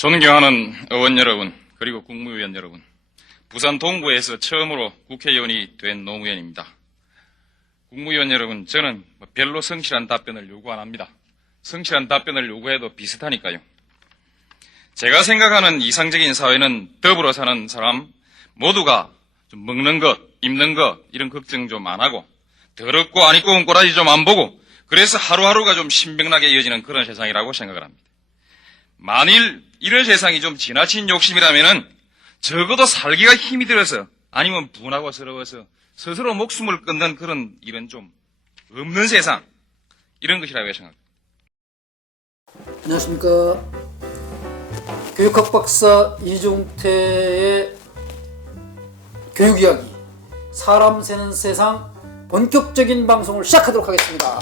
존경하는 의원 여러분, 그리고 국무위원 여러분, 부산 동구에서 처음으로 국회의원이 된 노무현입니다. 국무위원 여러분, 저는 별로 성실한 답변을 요구 안 합니다. 성실한 답변을 요구해도 비슷하니까요. 제가 생각하는 이상적인 사회는 더불어 사는 사람 모두가 좀 먹는 것, 입는 것 이런 걱정 좀 안 하고 더럽고 안 입고 온 꼬라지 좀 안 보고 그래서 하루하루가 좀 신명나게 이어지는 그런 세상이라고 생각을 합니다. 만일 이런 세상이 좀 지나친 욕심이라면은 적어도 살기가 힘이 들어서 아니면 분하고 서러워서 스스로 목숨을 끊는 그런 일은 좀 없는 세상 이런 것이라고 생각합니다. 안녕하십니까. 교육학 박사 이종태의 교육이야기 사람 세는 세상 본격적인 방송을 시작하도록 하겠습니다.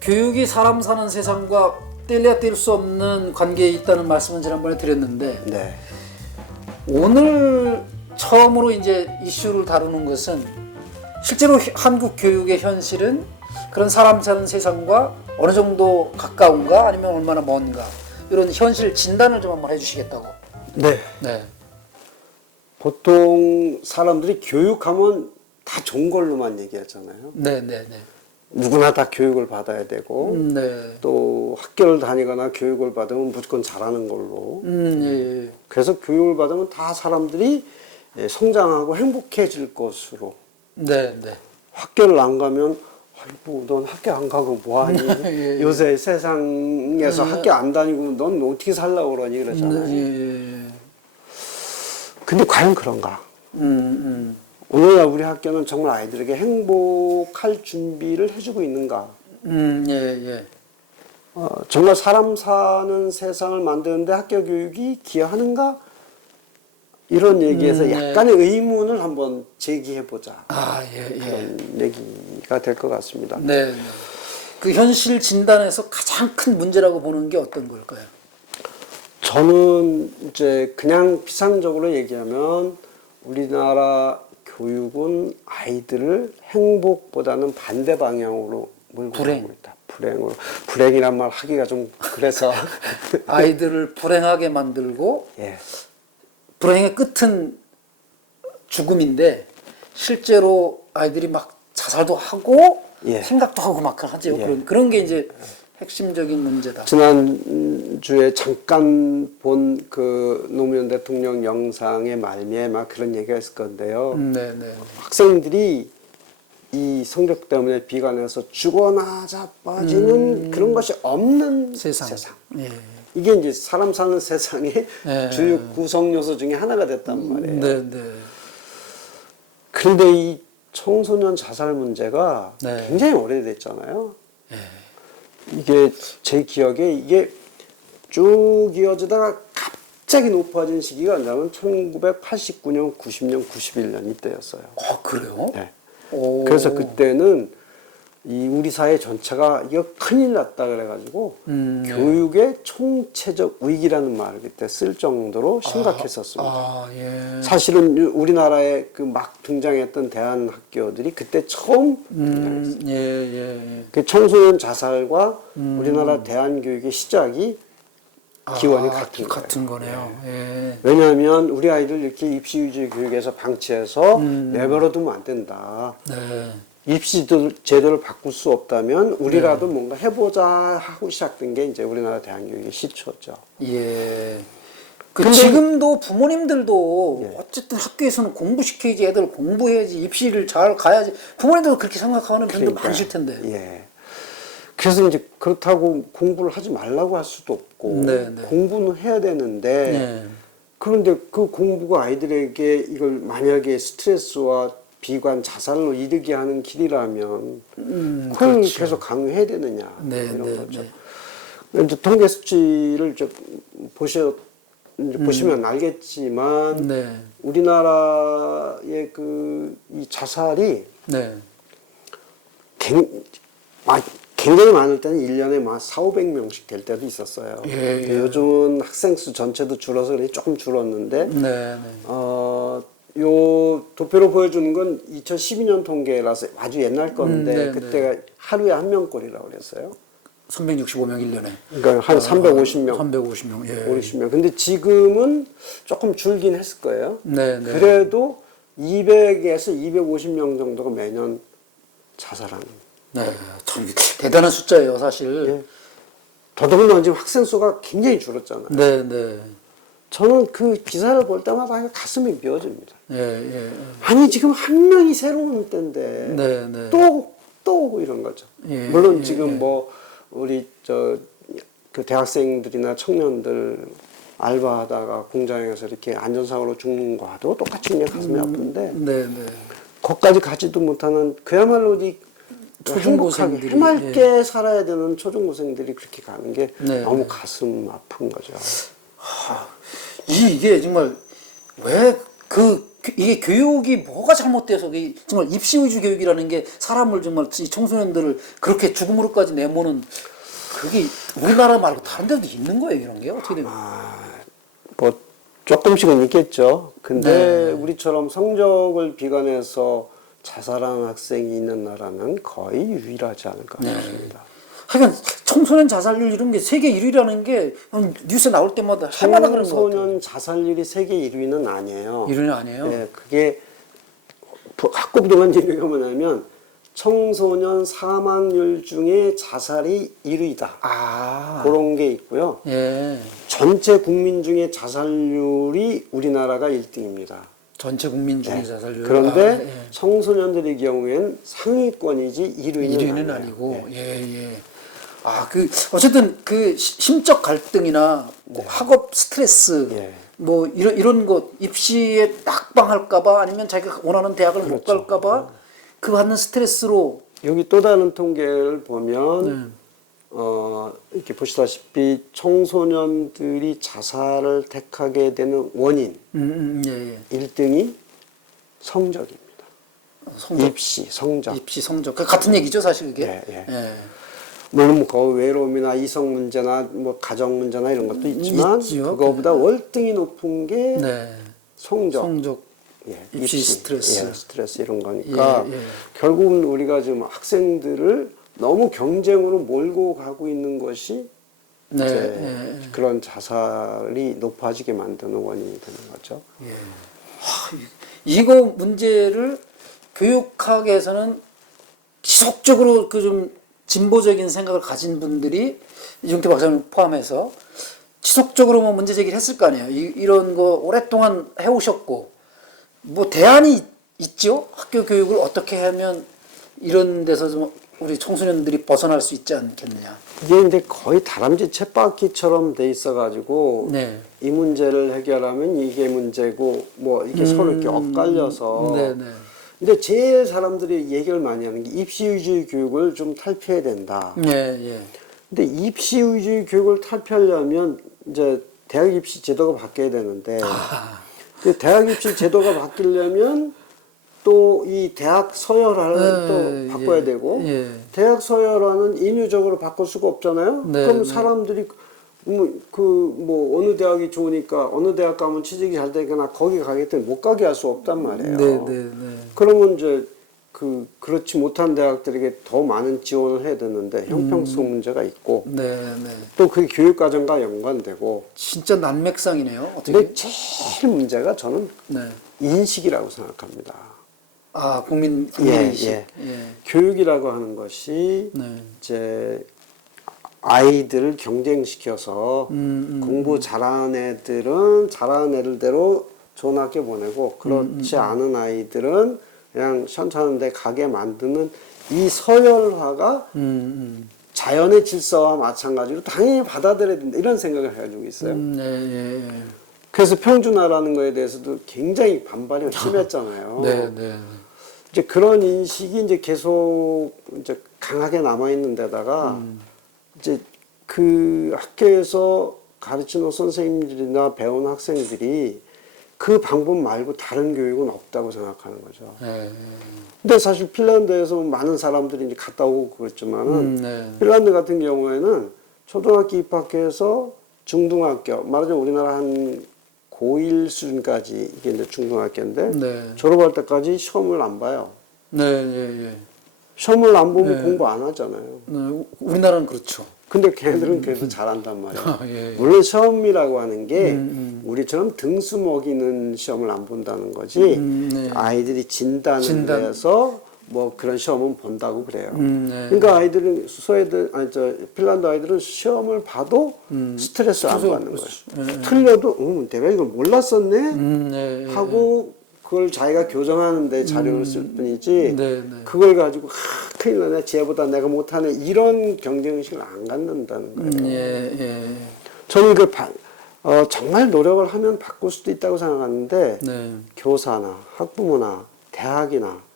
교육이 사람 사는 세상과 뗄래야 뗄 수 없는 관계에 있다는 말씀은 지난번에 드렸는데 네. 오늘 처음으로 이제 이슈를 다루는 것은 실제로 한국 교육의 현실은 그런 사람 사는 세상과 어느 정도 가까운가 아니면 얼마나 먼가 이런 현실 진단을 좀 한번 해주시겠다고. 네. 네. 보통 사람들이 교육하면 다 좋은 걸로만 얘기하잖아요. 네, 네, 네. 누구나 다 교육을 받아야 되고 네. 또 학교를 다니거나 교육을 받으면 무조건 잘하는 걸로. 예, 예. 그래서 교육을 받으면 다 사람들이 성장하고 행복해질 것으로. 네, 네. 학교를 안 가면 아이고 넌 학교 안 가고 뭐하니? 예, 예. 요새 세상에서 학교 안 다니고 넌 어떻게 살려고 그러니 그러잖아요. 예, 예. 근데 과연 그런가? 오늘날 우리 학교는 정말 아이들에게 행복할 준비를 해주고 있는가? 예, 예. 정말 사람 사는 세상을 만드는데 학교 교육이 기여하는가? 이런 얘기에서 약간의 의문을 한번 제기해보자. 아, 예, 예. 그런 얘기가 될 것 같습니다. 네, 네. 그 현실 진단에서 가장 큰 문제라고 보는 게 어떤 걸까요? 저는 이제 그냥 피상적으로 얘기하면 우리나라 교육은 아이들을 행복보다는 반대 방향으로 몰고 가고 있다. 불행으로. 불행이란 말 하기가 좀 그래서 아이들을 불행하게 만들고 예. 불행의 끝은 죽음인데 실제로 아이들이 막 자살도 하고 예. 생각도 하고 막 하죠. 예. 그런 게 이제 핵심적인 문제다. 지난주에 잠깐 본 그 노무현 대통령 영상의 말미에 막 그런 얘기가 있을 건데요. 네, 네. 학생들이 이 성적 때문에 비관해서 죽어나 자빠지는 그런 것이 없는 세상. 예. 이게 이제 사람 사는 세상의 예. 주요 구성 요소 중에 하나가 됐단 말이에요. 네, 네. 그런데 이 청소년 자살 문제가 네. 굉장히 오래됐잖아요. 이게 제 기억에 이게 쭉 이어지다가 갑자기 높아진 시기가 언제냐면 1989년, 90년, 91년 이때였어요. 아, 그래요? 네. 오. 그래서 그때는 이 우리 사회 전체가 이거 큰일 났다 그래가지고 교육의 총체적 위기라는 말을 그때 쓸 정도로 심각했었습니다. 아, 예. 사실은 우리나라에 그 막 등장했던 대한 학교들이 그때 처음 등장했어요. 예, 예. 그 청소년 자살과 우리나라 대한 교육의 시작이 기원이 같은 거예요. 거네요. 예. 왜냐하면 우리 아이들 이렇게 입시 위주의 교육에서 방치해서 내버려두면 안 된다. 네. 입시 제도를 바꿀 수 없다면 우리라도 뭔가 해보자 하고 시작된 게 이제 우리나라 대한교육의 시초죠. 예. 근데 지금도 부모님들도 예. 어쨌든 학교에서는 공부시켜야지 애들 공부해야지 입시를 잘 가야지 부모님들도 그렇게 생각하는 분들 많으실 텐데. 예. 그래서 이제 그렇다고 공부를 하지 말라고 할 수도 없고 네, 네. 공부는 해야 되는데 네. 그런데 그 공부가 아이들에게 이걸 만약에 스트레스와 비관, 자살로 이르게 하는 길이라면 그걸 그렇죠. 계속 강요해야 되느냐 네, 이런 네, 거죠. 네. 이제 통계 수치를 이제 보시면 알겠지만 네. 우리나라의 이 자살이 네. 굉장히 많을 때는 1년에 막 4,500명씩 될 때도 있었어요. 예, 예. 요즘은 학생 수 전체도 줄어서 그래 조금 줄었는데 네. 네. 요 도표로 보여주는 건 2012년 통계라서 아주 옛날 건데 네, 그때가 하루에 한 명꼴이라고 그랬어요. 365명 1년에. 그러니까 한 350명. 350명. 예. 50명. 근데 지금은 조금 줄긴 했을 거예요. 네, 네. 그래도 200에서 250명 정도가 매년 자살하는. 네. 참 대단한 숫자예요, 사실. 예. 더더군다나 지금 학생 수가 굉장히 줄었잖아요. 네, 네. 저는 그 기사를 볼 때마다 가슴이 미어집니다. 예, 예. 아니 지금 한 명이 새로운 때인데 네, 네. 또 이런 거죠. 예, 물론 예, 지금 예. 뭐 우리 그 대학생들이나 청년들 알바하다가 공장에서 이렇게 안전사고로 죽는 거와도 똑같이 그냥 가슴이 아픈데 네, 네. 거기까지 가지도 못하는 그야말로 이 행복하게 초중고생들이, 해맑게 살아야 되는 초중고생들이 그렇게 가는 게 네, 너무 네. 가슴 아픈 거죠. 이게 정말 왜 이게 교육이 뭐가 잘못돼서 정말 입시 위주 교육이라는 게 사람을 정말 이 청소년들을 그렇게 죽음으로까지 내모는 그게 우리나라 말고 다른 데도 있는 거예요, 이런 게 어떻게 되면? 뭐 조금씩은 있겠죠. 근데 네. 우리처럼 성적을 비관해서 자살하는 학생이 있는 나라는 거의 유일하지 않을까 네. 싶습니다. 하여간 청소년 자살률 이런 게 세계 1위라는 게 뉴스 나올 때마다 해마다 그런 거 같아요. 청소년 자살률이 세계 1위는 아니에요. 1위는 아니에요? 네, 그게 학고부동한 얘기가 뭐냐면 청소년 사망률 중에 자살이 1위다. 아, 그런 게 있고요. 예. 전체 국민 중에 자살률이 우리나라가 1등입니다. 전체 국민 중에 네. 자살률. 그런데 아, 예. 청소년들의 경우에는 상위권이지 1위는 1위는 아니에요. 아니고, 네. 예, 예. 아, 어쨌든 심적 갈등이나 뭐 학업 스트레스, 예. 뭐 이런 거 입시에 낙방할까봐 아니면 자기가 원하는 대학을 못 그렇죠. 갈까봐 그 받는 스트레스로 여기 또 다른 통계를 보면 네. 이렇게 보시다시피 청소년들이 자살을 택하게 되는 원인 예, 예. 1등이 성적입니다. 성적, 입시, 성적. 입시 성적. 그 같은 얘기죠, 사실 이게. 예, 예. 예. 물론 그 외로움이나 이성 문제나 뭐 가정 문제나 이런 것도 있지만 있지요. 그거보다 월등히 높은 게 네. 성적. 성적. 예, 입시 스트레스. 예, 스트레스 이런 거니까 예, 예. 결국은 우리가 지금 학생들을 너무 경쟁으로 몰고 가고 있는 것이 네. 이제 예. 그런 자살이 높아지게 만드는 원인이 되는 거죠. 이거 문제를 교육학에서는 지속적으로 그 좀 진보적인 생각을 가진 분들이 이종태 박사님 포함해서 지속적으로 뭐 문제 제기를 했을 거 아니에요. 이런 거 오랫동안 해오셨고 뭐 대안이 있죠. 학교 교육을 어떻게 하면 이런 데서 좀 우리 청소년들이 벗어날 수 있지 않겠느냐. 이게 근데 거의 다람쥐 쳇바퀴처럼 돼 있어가지고 네. 이 문제를 해결하면 이게 문제고 뭐 이렇게 서로 이렇게 엇갈려서 네네. 근데 제일 사람들이 얘기를 많이 하는 게 입시 위주의 교육을 좀 탈피해야 된다. 예, 예. 근데 입시 위주의 교육을 탈피하려면 이제 대학 입시 제도가 바뀌어야 되는데 근데 대학 입시 제도가 바뀌려면 또 이 대학 서열화를 또 바꿔야 예, 되고 예. 대학 서열화는 인위적으로 바꿀 수가 없잖아요. 네, 그럼 네. 사람들이 뭐 어느 대학이 좋으니까 어느 대학 가면 취직이 잘 되거나 거기 가겠다니 못 가게 할 수 없단 말이에요. 네, 네, 네. 그러면 이제 그렇지 못한 대학들에게 더 많은 지원을 해야 되는데 형평성 문제가 있고 네, 네. 또 그게 교육과정과 연관되고 진짜 난맥상이네요. 어떻게? 근데 제일 문제가 저는 네. 인식이라고 생각합니다. 아, 국민 예, 인식. 예. 예. 교육이라고 하는 것이 네. 이제 아이들을 경쟁시켜서 공부 잘하는 애들은 잘하는 애들대로 좋은 학교 보내고 그렇지 않은 아이들은 그냥 시원찮은데 가게 만드는 이 서열화가 자연의 질서와 마찬가지로 당연히 받아들여야 된다 이런 생각을 가지고 있어요. 네, 예, 예. 그래서 평준화라는 거에 대해서도 굉장히 반발이 심했잖아요. 네, 네. 이제 그런 인식이 이제 계속 이제 강하게 남아 있는 데다가 이제 그 학교에서 가르치는 선생님들이나 배운 학생들이 그 방법 말고 다른 교육은 없다고 생각하는 거죠. 네. 근데 사실 핀란드에서 많은 사람들이 이제 갔다 오고 그랬지만은 네. 핀란드 같은 경우에는 초등학교 입학해서 중등학교 말하자면 우리나라 한 고1 수준까지 이게 이제 중등학교인데 네. 졸업할 때까지 시험을 안 봐요. 네, 예, 예. 시험을 안 보면 네. 공부 안 하잖아요. 네, 우리나라는 그렇죠. 근데 걔네들은 그래도 잘한단 말이야. 아, 예. 물론 시험이라고 하는 게 우리처럼 등수 먹이는 시험을 안 본다는 거지. 네. 아이들이 진단을 진단. 해서 뭐 그런 시험은 본다고 그래요. 네. 그러니까 아이들은 스웨덴 아니 저 핀란드 아이들은 시험을 봐도 스트레스 안 그래서 받는 거예요. 틀려도 내가 이걸 몰랐었네 네. 하고 그걸 자기가 교정하는데 자료를 쓸 뿐이지 네, 네. 그걸 가지고 큰일 나네 쟤보다 내가 못하네 이런 경쟁의식을 안 갖는다는 거예요. 예, 예. 저는 정말 노력을 하면 바꿀 수도 있다고 생각하는데 네. 교사나 학부모나 대학이나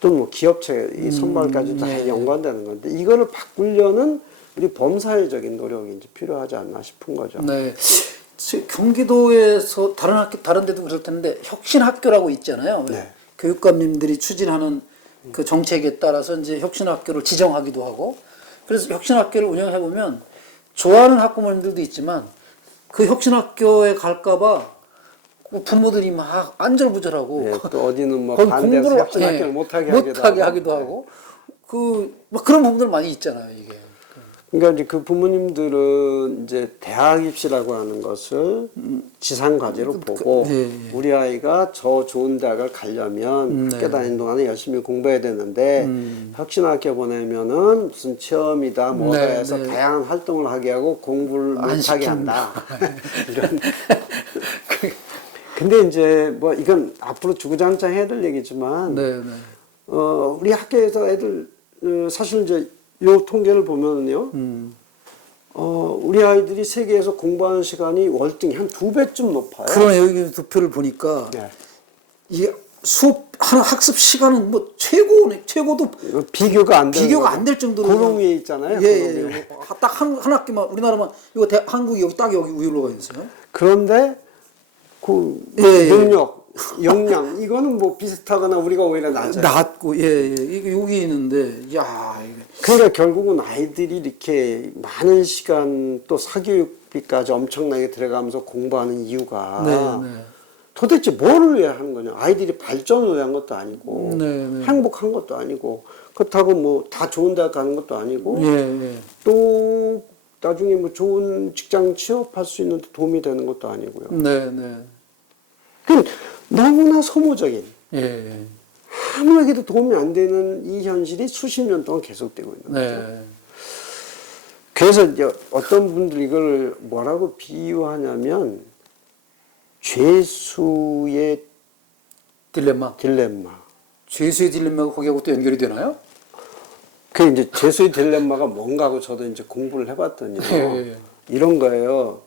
또 뭐 기업체 이 선발까지 다 네. 연관되는 건데 이거를 바꾸려는 우리 범사회적인 노력이 이제 필요하지 않나 싶은 거죠. 네. 경기도에서 다른 데도 그럴 텐데 혁신학교라고 있잖아요. 네. 교육감님들이 추진하는 그 정책에 따라서 이제 혁신학교를 지정하기도 하고 그래서 혁신학교를 운영해 보면 좋아하는 학부모님들도 있지만 그 혁신학교에 갈까봐 부모들이 막 안절부절하고 예, 또 어디는 뭐 거기 반대해서 공부를 혁신학교를 예, 못하게 하기도 하고 막 그런 부분들 많이 있잖아요. 이게. 그러니까 이제 그 부모님들은 이제 대학 입시라고 하는 것을 지상 과제로 보고 예, 예. 우리 아이가 저 좋은 대학을 가려면 네. 학교 다니는 동안에 열심히 공부해야 되는데 혁신학교 보내면은 무슨 체험이다 뭐다 네, 해서 네. 다양한 활동을 하게 하고 공부를 안 못하게 시킨다. 한다. 이런. 근데 이제 뭐 이건 앞으로 주구장창 해야 될 얘기지만 네, 네. 우리 학교에서 애들 사실 이제 요 통계를 보면은요. 우리 아이들이 세계에서 공부하는 시간이 월등히 한 2배쯤 높아요. 그러네 여기 도표를 보니까 네. 이 수업 하나 학습 시간은 뭐 최고도 비교가 안 되는 비교가 거죠. 안 될 정도로 고름 위에 있잖아요. 예, 고름 예. 위에. 딱한 학기만 우리나라만 이거 한국이 여기 딱 여기 위로 가 있어요. 그런데 그 예, 예. 능력, 역량 이거는 뭐 비슷하거나 우리가 오히려 낮아요. 낮고 예, 이게 여기 있는데 야 이게 그러니까 결국은 아이들이 이렇게 많은 시간 또 사교육비까지 엄청나게 들어가면서 공부하는 이유가 네, 네. 도대체 뭐를 위해 하는 거냐? 아이들이 발전을 위한 것도 아니고 네, 네. 행복한 것도 아니고 그렇다고 뭐 다 좋은 대학 가는 것도 아니고 예, 예. 또 나중에 뭐 좋은 직장 취업할 수 있는 데 도움이 되는 것도 아니고요. 네, 네. 그 너무나 소모적인 예, 예. 아무에게도 도움이 안 되는 이 현실이 수십 년 동안 계속되고 있는 거죠. 네. 그래서 이제 어떤 분들이 이걸 뭐라고 비유하냐면 죄수의 딜레마. 딜레마. 죄수의 딜레마가 거기하고 또 연결이 되나요? 그 이제 죄수의 딜레마가 뭔가 하고 저도 이제 공부를 해봤더니 예. 이런 거예요.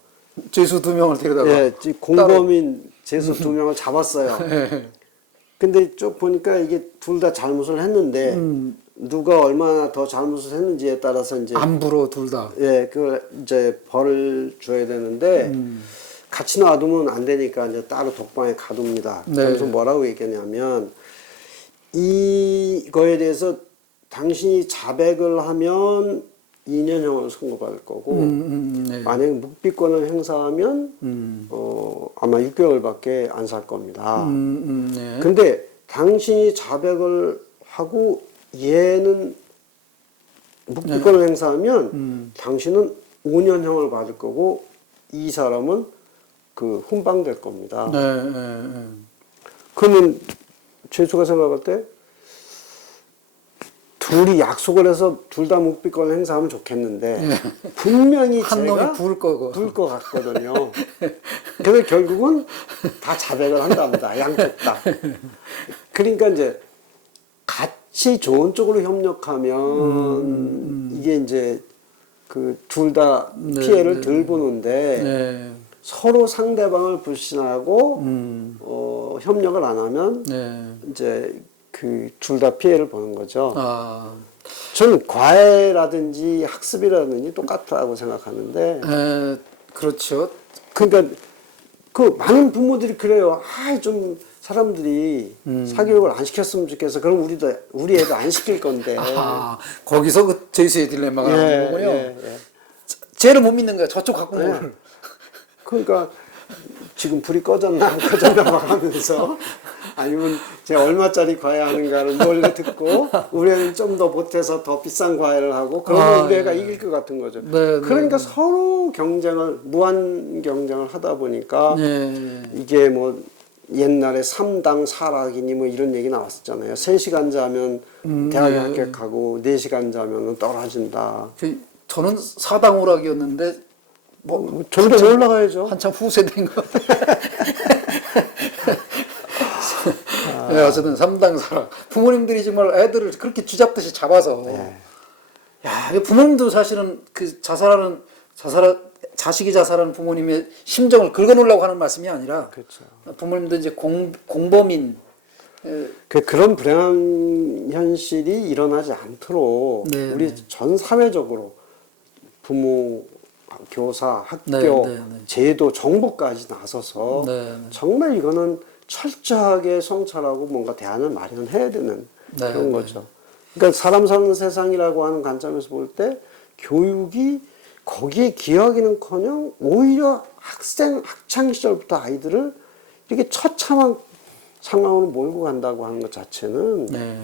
죄수 2명을 데려다가 예, 공범인 죄수 2명을 잡았어요. 예. 근데 쭉 보니까 이게 둘 다 잘못을 했는데 누가 얼마나 더 잘못을 했는지에 따라서 이제 안부로 둘 다. 예, 그걸 이제 벌을 줘야 되는데 같이 놔두면 안 되니까 이제 따로 독방에 가둡니다. 네. 그래서 뭐라고 얘기하냐면 이거에 대해서 당신이 자백을 하면 2년형을 선고받을 거고 네. 만약에 묵비권을 행사하면 아마 6개월밖에 안 살 겁니다. 네. 근데 당신이 자백을 하고 얘는 묵비권을 행사하면 당신은 5년형을 받을 거고 이 사람은 그 훈방될 겁니다. 네, 네, 네. 그러면 죄수가 생각할 때 둘이 약속을 해서 둘 다 묵비권을 행사하면 좋겠는데 분명히 한 제가 놈이 부을 거고. 부을 것 같거든요. 그래서 결국은 다 자백을 한답니다. 양쪽 다. 그러니까 이제 같이 좋은 쪽으로 협력하면 이게 이제 그 둘 다 네, 피해를 네, 덜 보는데 네. 서로 상대방을 불신하고 협력을 안 하면 네. 이제 그 둘 다 피해를 보는 거죠. 아. 저는 과외라든지 학습이라든지 똑같다고 생각하는데 그렇죠. 그러니까 그 많은 부모들이 그래요. 좀 사람들이 사교육을 안 시켰으면 좋겠어. 그럼 우리 애도 안 시킬 건데. 아, 거기서 그 죄수의 딜레마가 나오는 거군요. 예. 쟤를 못 믿는 거야. 저쪽 학부모를. 그러니까 지금 불이 꺼졌나 안 꺼졌나 막 하면서 아니면 제가 얼마짜리 과외 하는가를 몰래 듣고 우리 애는 좀 더 못해서 더 비싼 과외를 하고 그러면 우리 애가 이길 것 같은 거죠. 네, 그러니까 서로 경쟁을 무한 경쟁을 하다 보니까 네. 이게 뭐 옛날에 3당 4락이니 뭐 이런 얘기 나왔었잖아요. 3시간 자면 대학에 합격하고 4시간 자면 떨어진다. 저는 사당오락이었는데 뭐 점점 올라가야죠. 한참 후세대인 것 같아요. 네, 어쨌든 3당 4락. 부모님들이 정말 애들을 그렇게 쥐잡듯이 잡아서. 네. 야, 이게 부모님도 사실은 그 자식이 자살하는 부모님의 심정을 긁어놓으려고 하는 말씀이 아니라 그렇죠. 부모님도 이제 공범인 그런 불행한 현실이 일어나지 않도록 네, 우리 네. 전 사회적으로 부모, 교사, 학교, 네, 네, 네. 제도, 정부까지 나서서 네, 네. 정말 이거는 철저하게 성찰하고 뭔가 대안을 마련해야 되는 네, 그런 네. 거죠. 그러니까 사람 사는 세상이라고 하는 관점에서 볼 때 교육이 거기에 기여하기는커녕 오히려 학창 시절부터 아이들을 이렇게 처참한 상황으로 몰고 간다고 하는 것 자체는 네.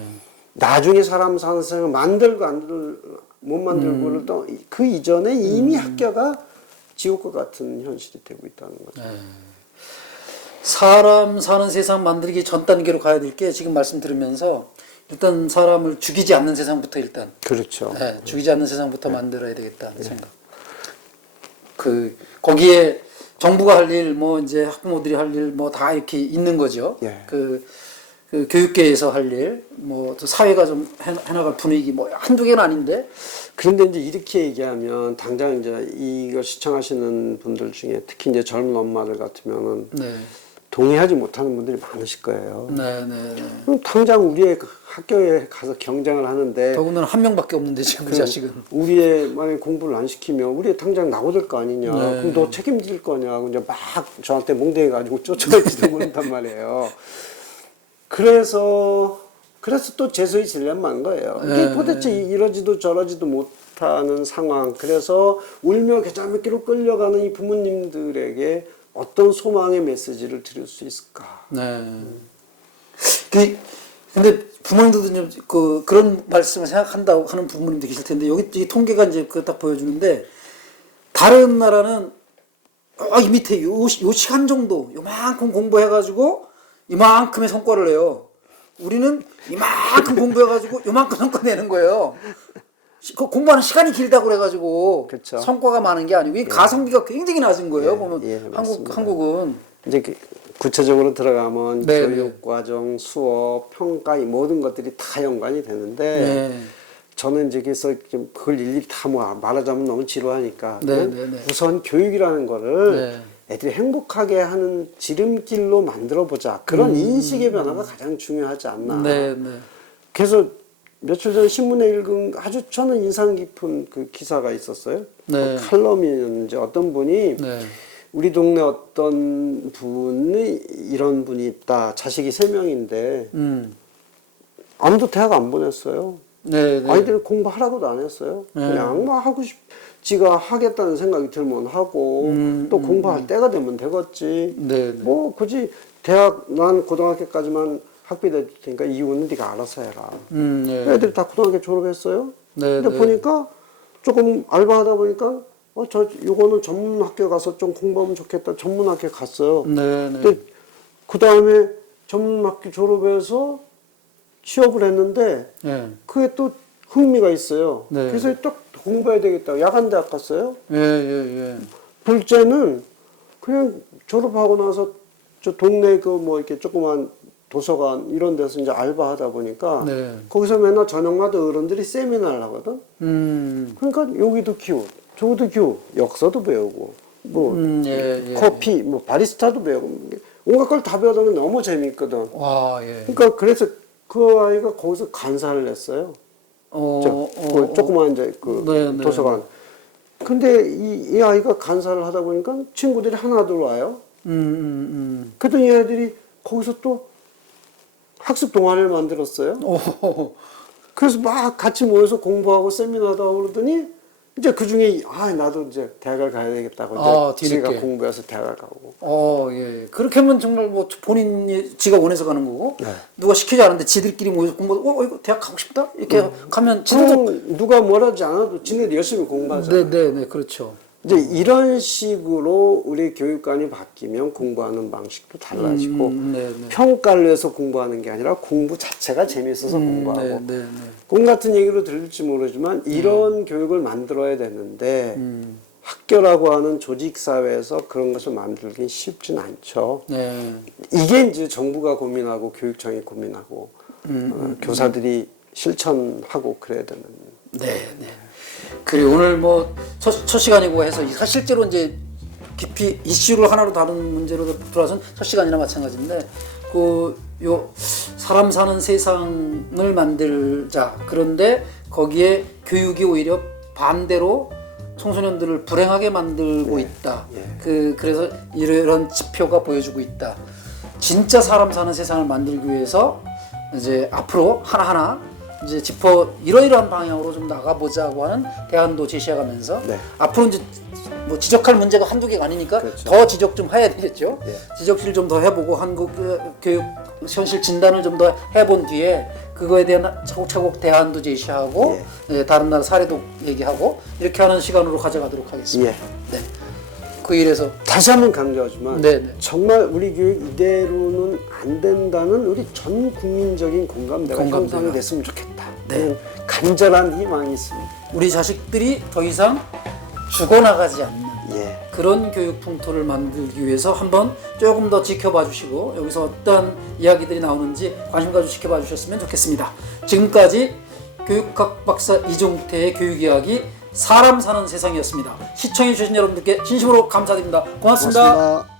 나중에 사람 사는 세상을 만들고 못 만들고를 또 그 이전에 이미 학교가 지옥과 같은 현실이 되고 있다는 거죠. 네. 사람 사는 세상 만들기 전 단계로 가야 될 게 지금 말씀 들으면서 일단 사람을 죽이지 않는 세상부터 일단 그렇죠. 네, 죽이지 않는 세상부터 만들어야 되겠다는 생각. 거기에 정부가 할 일, 뭐 이제 학부모들이 할 일, 뭐 다 이렇게 있는 거죠. 예. 그 교육계에서 할 일, 뭐 또 사회가 좀 해나갈 분위기, 뭐 한두 개는 아닌데. 그런데 이제 이렇게 얘기하면 당장 이제 이걸 시청하시는 분들 중에 특히 이제 젊은 엄마들 같으면은 네, 동의하지 못하는 분들이 많으실 거예요. 네, 네. 네. 그럼 당장 우리의 학교에 가서 경쟁을 하는데 더군다나 한 명밖에 없는데 지금 그 자식은. 우리의 만약에 공부를 안 시키면 우리 당장 나고될 거 아니냐. 네. 그럼 너 책임질 거냐고 이제 막 저한테 몽둥이 가지고 쫓아올지도 모른단 말이에요. 그래서 또 재수의 딜레마인 거예요. 이게 네. 도대체 이러지도 저러지도 못하는 상황. 그래서 울며 겨자먹기로 끌려가는 이 부모님들에게 어떤 소망의 메시지를 드릴 수 있을까? 네. 근데 부모님들도 좀 그런 말씀을 생각한다고 하는 부모님도 계실 텐데 여기 이 통계가 이제 그거 딱 보여주는데 다른 나라는 이 밑에 요 시간 정도 요만큼 공부해가지고 이만큼의 성과를 내요. 우리는 이만큼 공부해가지고 요만큼 성과 내는 거예요. 공부하는 시간이 길다고 그래가지고 그쵸. 성과가 많은 게 아니고 이 가성비가 굉장히 낮은 거예요. 예, 보면 예, 맞습니다. 한국은 이제 구체적으로 들어가면 네, 교육과정, 수업, 평가 이 모든 것들이 다 연관이 되는데 네. 저는 이제 그래서 좀 그걸 일일이 다 말하자면 너무 지루하니까 네, 네, 네. 우선 교육이라는 거를 네. 애들이 행복하게 하는 지름길로 만들어 보자. 그런 인식의 변화가 가장 중요하지 않나. 네, 네. 그래서 며칠 전에 신문에 읽은 아주 저는 인상 깊은 그 기사가 있었어요. 네. 칼럼이었는지 어떤 분이 네. 우리 동네 어떤 분이 이런 분이 있다. 자식이 3명인데 아무도 대학 안 보냈어요. 네, 네. 아이들 공부하라고도 안 했어요. 그냥 뭐 지가 하겠다는 생각이 들면 하고 또 공부할 때가 되면 되겠지. 네, 네. 뭐 굳이 난 고등학교까지만 학비될 테니까 이유는 네가 알아서 해라. 네. 애들이 다 고등학교 졸업했어요. 네, 근데 네. 보니까 조금 알바하다 보니까 요거는 전문학교 가서 좀 공부하면 좋겠다. 전문학교 갔어요. 네, 네. 근데 그 다음에 전문학교 졸업해서 취업을 했는데 네. 그게 또 흥미가 있어요. 네. 그래서 또 공부해야 되겠다. 야간대학 갔어요. 예, 예, 예. 둘째는 그냥 졸업하고 나서 저 동네 그 뭐 이렇게 조그만 도서관 이런 데서 이제 알바하다 보니까 네. 거기서 맨날 저녁마다 어른들이 세미나를 하거든. 그러니까 여기도 키우, 저기도 키우, 역사도 배우고 뭐 예, 예. 커피, 뭐 바리스타도 배우고 온갖 걸 다 배우다 보면 너무 재미있거든. 와, 예. 그러니까 그래서 그 아이가 거기서 간사를 했어요. 그 조그만 이제 그 네, 네. 도서관. 근데 이 아이가 간사를 하다 보니까 친구들이 하나둘 와요. 그랬더니 얘들이 거기서 또 학습 동아리를 만들었어요. 오, 그래서 막 같이 모여서 공부하고 세미나도 하고 그러더니 이제 그 중에 나도 이제 대학을 가야 되겠다고 이제 뒤늦게. 지가 공부해서 대학을 가고. 예. 그렇게 하면 정말 뭐 본인이 지가 원해서 가는 거고 네. 누가 시키지 않는데 지들끼리 모여서 공부. 이거 대학 가고 싶다 이렇게 가면 지들도 그럼 누가 뭐라지 않아도 지네들 열심히 공부하잖아. 네, 그렇죠. 이제 이런 식으로 우리 교육관이 바뀌면 공부하는 방식도 달라지고 네. 평가를 위해서 공부하는 게 아니라 공부 자체가 재미있어서 공부하고 네. 꿈 같은 얘기로 들릴지 모르지만 이런 교육을 만들어야 되는데 학교라고 하는 조직 사회에서 그런 것을 만들기 쉽진 않죠. 네. 이게 이제 정부가 고민하고 교육청이 고민하고 교사들이 실천하고 그래야 되는. 네. 그리고 오늘 뭐 첫 시간이고 해서 실제로 이제 깊이 이슈를 하나로 다루는 문제로 들어와서는 첫 시간이나 마찬가지인데 요 사람 사는 세상을 만들자. 그런데 거기에 교육이 오히려 반대로 청소년들을 불행하게 만들고 있다. 그래서 이런 지표가 보여주고 있다. 진짜 사람 사는 세상을 만들기 위해서 이제 앞으로 하나하나 이제 이러이러한 방향으로 좀 나가보자고 하는 대안도 제시해가면서 네. 앞으로 이제 뭐 지적할 문제가 한두 개가 아니니까 그렇죠. 더 지적 좀 해야 되겠죠. 네. 지적실을 좀 더 해보고 한국 교육 현실 진단을 좀 더 해본 뒤에 그거에 대한 차곡차곡 대안도 제시하고 다른 나라 사례도 얘기하고 이렇게 하는 시간으로 가져가도록 하겠습니다. 네. 그 일에서 다시 한번 강조하지만 네. 정말 우리 교육 이대로는 안 된다는 우리 전 국민적인 공감대가 형성이 됐으면 좋겠다. 네. 간절한 희망이 있습니다. 우리 자식들이 더 이상 죽어나가지 않는 그런 교육 풍토를 만들기 위해서 한번 조금 더 지켜봐 주시고 여기서 어떤 이야기들이 나오는지 관심 가지고 지켜봐 주셨으면 좋겠습니다. 지금까지 교육학 박사 이종태의 교육 이야기 사람 사는 세상이었습니다. 시청해 주신 여러분들께 진심으로 감사드립니다. 고맙습니다. 고맙습니다.